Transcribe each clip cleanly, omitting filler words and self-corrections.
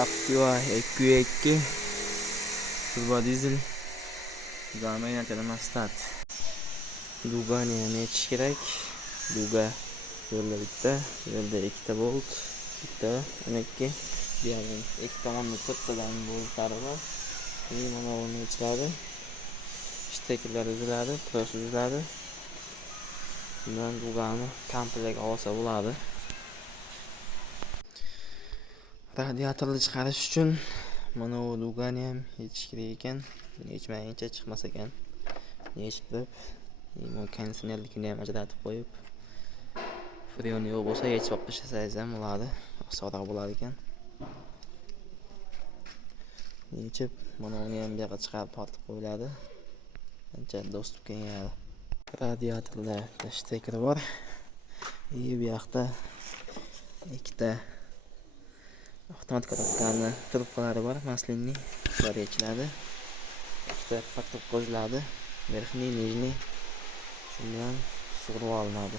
Captiva EQ2 turbo dizel zamanaviy start. Dugani ham yechish kerak. Duga yo'lda bitta, yo'lda ikkita bolt, bitta 12, bu yerda ikki tomonda to'rttadan boltlari bor. Mana uni yechiladi. Shteklar uziladi, tros uziladi. Bundan dugani komplet olsa bo'ladi. Radiatorni chiqarish uchun mana bu dugani ham yechish kerak ekan. Yechmaguncha chiqmas ekan. Yechib konditsionerlikni ham ajratib qo'yib, freon yo'q bo'lsa yechib olib tashlasangiz ham bo'ladi. Osonroq bo'lar ekan. Yechib mana uni ham bu yoqqa chiqarib tortib qo'yiladi. Ancha dostupga kengayadi. Radiatorda shteklar bor. Bu yoqda ikkita avtomat korobkani trubkalari bor, maslinli. Ular yechiladi. Ikkita patrub qo'ziladi. Verxniy, nijniy. Shundan sug'urib olinadi.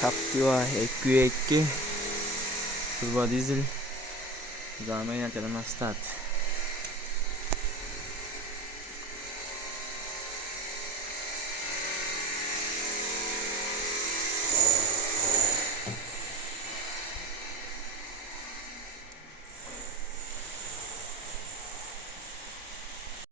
Captiva EQ2 turbo dizel zamanaviy start.